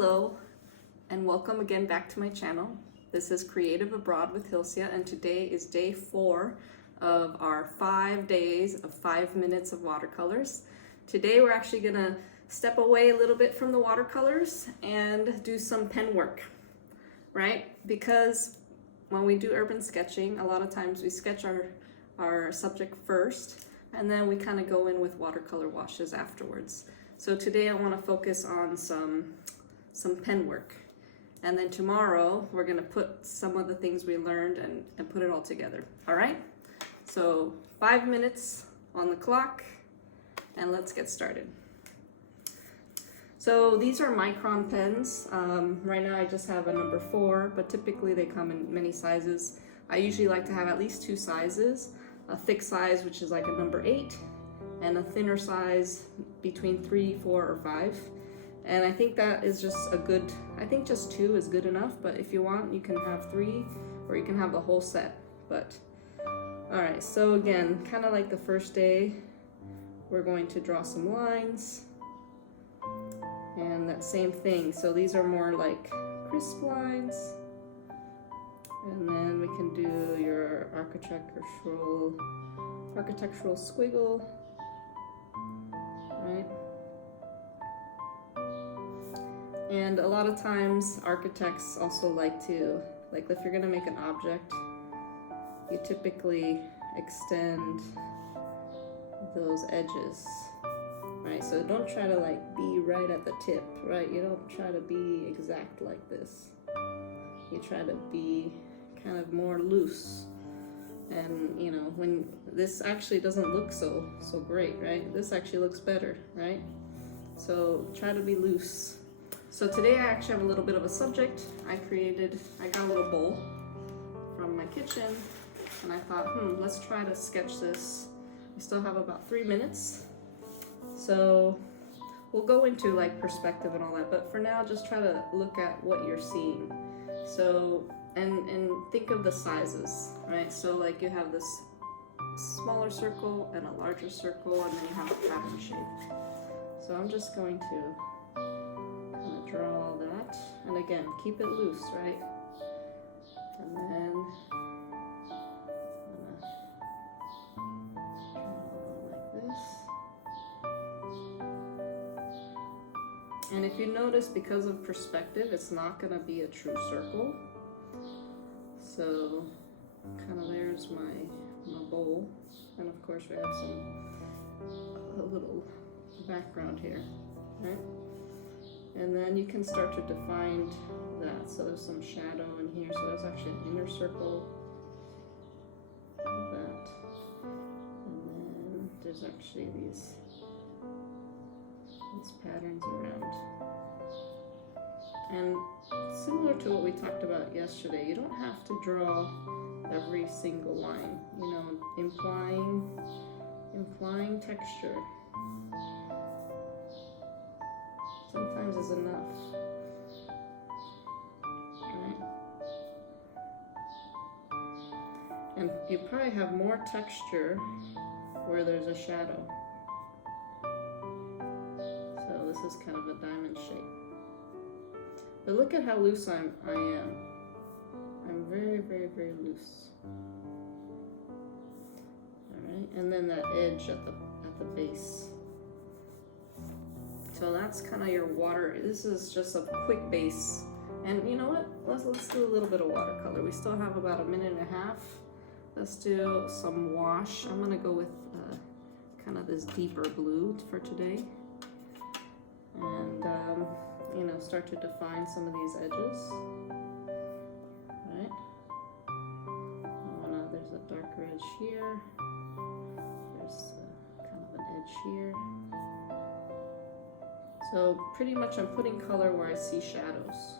Hello, and welcome again back to my channel. This is Creative Abroad with Hilcia, and today is day 4 of our 5 days of 5 minutes of watercolors. Today we're actually gonna step away a little bit from the watercolors and do some pen work, right? Because when we do urban sketching, a lot of times we sketch our subject first, and then we kind of go in with watercolor washes afterwards. So today I want to focus on some pen work, and then tomorrow we're going to put some of the things we learned and put it all together. All right, so 5 minutes on the clock, and let's get started. So these are Micron pens. Right now I just have a number 4, but typically they come in many sizes. I usually like to have at least 2 sizes, a thick size, which is like a number 8, and a thinner size between 3, 4, or 5. And I think that is just a good, I think just 2 is good enough, but if you want, you can have 3, or you can have the whole set. But all right, so again, kind of like the first day, we're going to draw some lines, and that same thing. So these are more like crisp lines, and then we can do your architectural squiggle, right? And a lot of times architects also like to, like if you're gonna make an object, you typically extend those edges, right? So don't try to like be right at the tip, right? You don't try to be exact like this. You try to be kind of more loose. And you know, when this actually doesn't look so great, right? This actually looks better, right? So try to be loose. So today I actually have a little bit of a subject. I got a little bowl from my kitchen, and I thought, let's try to sketch this. I still have about 3 minutes. So we'll go into like perspective and all that, but for now, just try to look at what you're seeing. So, and think of the sizes, right? So like you have this smaller circle and a larger circle, and then you have a pattern shape. So I'm just going to draw all that, and again, keep it loose, right? And then I'm gonna draw like this. And if you notice, because of perspective, it's not gonna be a true circle. So kind of there's my bowl, and of course we have a little background here, right? And then you can start to define that. So there's some shadow in here. So there's actually an inner circle like that. And then there's actually these patterns around. And similar to what we talked about yesterday, you don't have to draw every single line. You know, implying texture sometimes is enough, right? And you probably have more texture where there's a shadow. So this is kind of a diamond shape. But look at how loose I am. I'm very, very, very loose. All right, and then that edge at the base. So that's kind of your water. This is just a quick base. And you know what? Let's do a little bit of watercolor. We still have about 1.5 minutes. Let's do some wash. I'm gonna go with kind of this deeper blue for today. And you know, start to define some of these edges. Right? There's a darker edge here. There's kind of an edge here. So pretty much I'm putting color where I see shadows,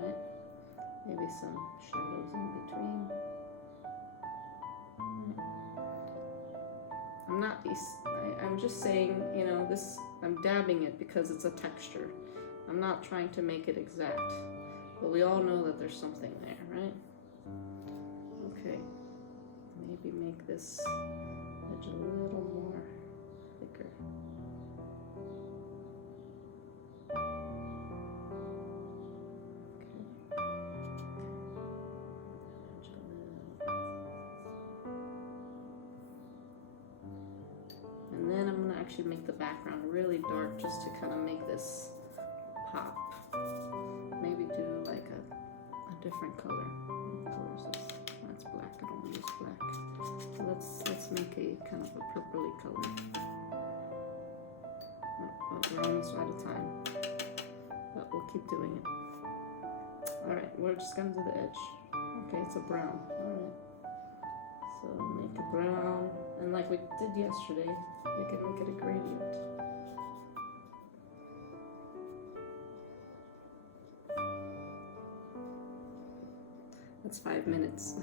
right? Maybe some shadows in between. Right? I'm just saying, you know, this, I'm dabbing it because it's a texture. I'm not trying to make it exact, but we all know that there's something there, right? Okay, maybe make this edge a little more thicker. actually make the background really dark just to kind of make this pop. Maybe do like a different color. What color is this? That's black. I don't want to use black. So let's make a kind of a purpley color. Oh, we're almost out of time, but we'll keep doing it. All right, we're just gonna do the edge. Okay, it's a brown. All right. So make a brown, and like we did yesterday, we can make it a gradient. That's 5 minutes,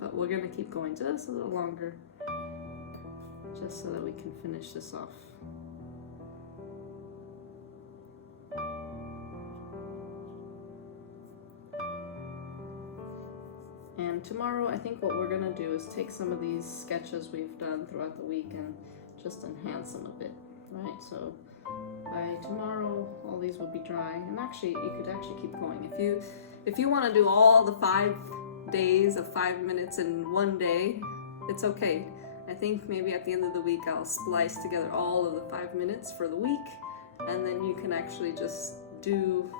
but we're gonna keep going just a little longer, just so that we can finish this off. And tomorrow, I think what we're gonna do is take some of these sketches we've done throughout the week and just enhance them a bit, right? So by tomorrow, all these will be dry. And actually, you could actually keep going. If you want to do all the 5 days of 5 minutes in one day, it's okay. I think maybe at the end of the week, I'll splice together all of the 5 minutes for the week, and then you can actually just do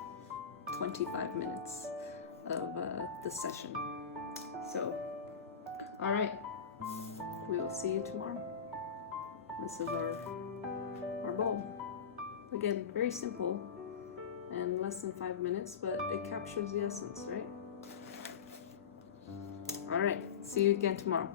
25 minutes of the session. So, all right, we will see you tomorrow. This is our bowl. Again, very simple and less than 5 minutes, but it captures the essence, right? All right, see you again tomorrow.